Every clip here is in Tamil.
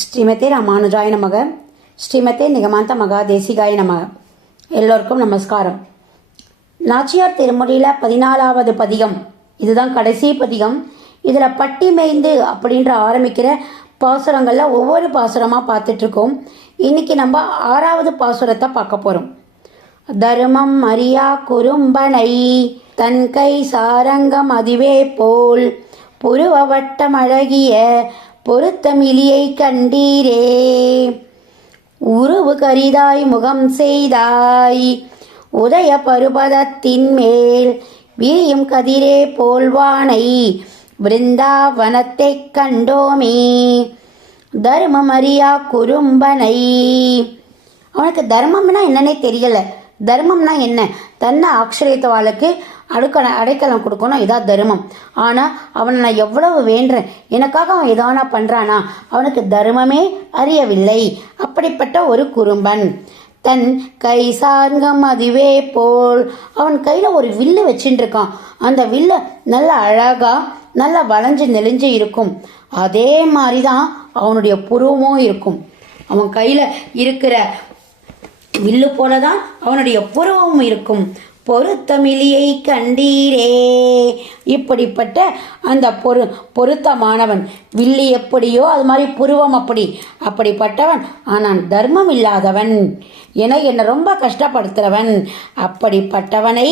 ஸ்ரீமதே ராமானுஜாய நமக. ஸ்ரீமதே நிகமாந்த மகாதேசிகாய நமக. எல்லோருக்கும் நமஸ்காரம். நாச்சியார் திருமொழியில் 14வது பதிகம், இதுதான் கடைசி பதிகம். இதில் பட்டி மேய்ந்து அப்படின்ற ஆரம்பிக்கிற பாசுரங்களில் ஒவ்வொரு பாசுரமாக பார்த்துட்ருக்கோம். இன்னைக்கு நம்ம 6வது பாசுரத்தை பார்க்க போகிறோம். தர்மம் அறியா குறும்பனை தன் கை சாரங்கம் அதுவே போல் புருவ வட்டம் அழகிய பொருத்தமிலியை கண்டீரே. உருவு கரிதாய் முகம் செய்தாய் உதய பருபதத்தின் மேல் விரியும் கதிரே போல்வானை பிருந்தாவனத்தை கண்டோமே. தர்மம் அறியா குறும்பனை. அவனுக்கு தர்மம்னா என்னன்னே தெரியல. தர்மம்னா என்ன? தன்னை ஆச்சரியத்தவாளுக்கு அடைக்கலம் கொடுக்கணும், இதான் தர்மம். ஆனால் அவனை நான் எவ்வளவு வேண்டேன், எனக்காக அவன் எதானா பண்ணுறானா, அவனுக்கு தர்மமே அறியவில்லை. அப்படிப்பட்ட ஒரு குறும்பன். தன் கை சார்கம் அதுவே போல், அவன் கையில் ஒரு வில்லு வச்சுட்டு இருக்கான். அந்த வில்லு நல்ல அழகா நல்லா வளைஞ்சு நெளிஞ்சு இருக்கும். அதே மாதிரி தான் அவனுடைய புருவமும் இருக்கும். அவன் கையில் இருக்கிற வில்லு போலதான் அவனுடைய புருவமும் இருக்கும். பொருத்தமிலியை கண்டீரே. இப்படிப்பட்ட அந்த பொருத்தமானவன். வில்லி எப்படியோ அது மாதிரி புருவம் அப்படிப்பட்டவன். ஆனால் தர்மம் இல்லாதவன், என்னை ரொம்ப கஷ்டப்படுத்துறவன். அப்படிப்பட்டவனை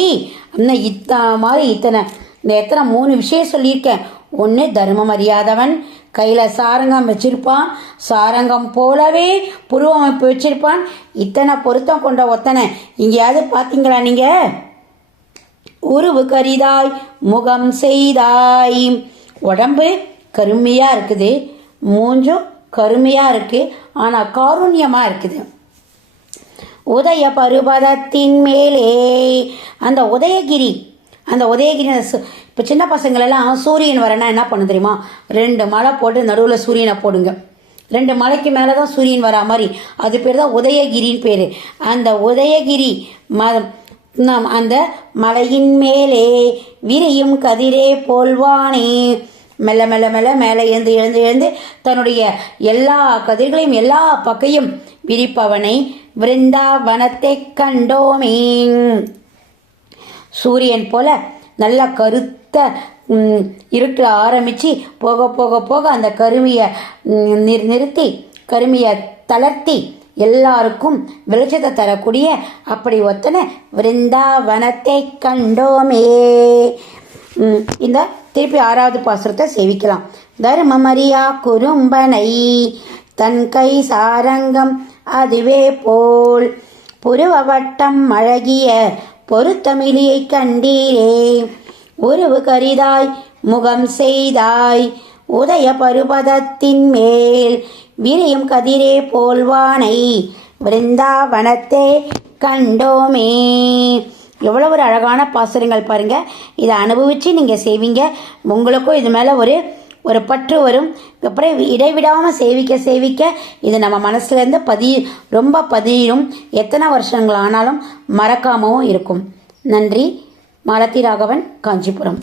எத்தனை 3 விஷயம் சொல்லியிருக்கேன். ஒன்று, தர்மம் அறியாதவன், கையில் சாரங்கம் வச்சிருப்பான், சாரங்கம் போலவே புருவமைப்பு வச்சிருப்பான். இத்தனை பொருத்தம் கொண்ட ஒத்தனை இங்கேயாவது பார்த்தீங்களா நீங்கள்? உருவு கரிதாய் முகம் செய்தாய். உடம்பு கருமையாக இருக்குது, மூஞ்சும் கருமையாக இருக்குது, ஆனால் காருண்யமாக இருக்குது. உதய பருவதத்தின் மேலே, அந்த உதயகிரி இப்போ சின்ன பசங்களெல்லாம் சூரியன் வரனா என்ன பண்ண தெரியுமா? 2 மலை போட்டு நடுவில் சூரியனை போடுங்க. 2 மலைக்கு மேலே தான் சூரியன் வரா மாதிரி, அது பேர் தான் உதயகிரின்னு பேர். அந்த உதயகிரி அந்த மலையின் மேலே விரியும் கதிரே போல்வானே. மெல்ல மெல்ல மெல்ல மேலே எழுந்து தன்னுடைய எல்லா கதிர்களையும் எல்லா பக்கையும் விரிப்பவனை விருந்தாவனத்தை கண்டோமே. சூரியன் போல நல்ல கருத்த இருட்டில் ஆரம்பித்து போக போக போக அந்த கருமையை நிறுத்தி கருமையை தளர்த்தி எல்லாருக்கும் வெளிச்சத்தை தரக்கூடிய அப்படி ஒத்தனை விருந்தாவனத்தை கண்டோமே. இந்த திருப்பி 6வது பாசுரத்தை சேவிக்கலாம். தர்மம் அறியா குறும்பனை தன் கை சாரங்கம் அதுவே போல் புருவ வட்டம் அழகிய பொருத்தமிலியை கண்டீரே. உருவு கரிதாய் முகம் செய்தாய் உதய பருவதத்தின் மேல் விரியும் கதிரே போல்வானை பிருந்தாவனத்தை கண்டோமே. எவ்வளோ ஒரு அழகான பாசுரங்கள் பாருங்கள். இதை அனுபவித்து நீங்கள் செய்வீங்க. உங்களுக்கும் இது மேலே ஒரு பற்று வரும். அப்புறம் இடைவிடாமல் சேவிக்க இது நம்ம மனசுலேருந்து ரொம்ப பதியும். எத்தனை வருஷங்கள் ஆனாலும் மறக்காமவும் இருக்கும். நன்றி. மாலதி ராகவன், காஞ்சிபுரம்.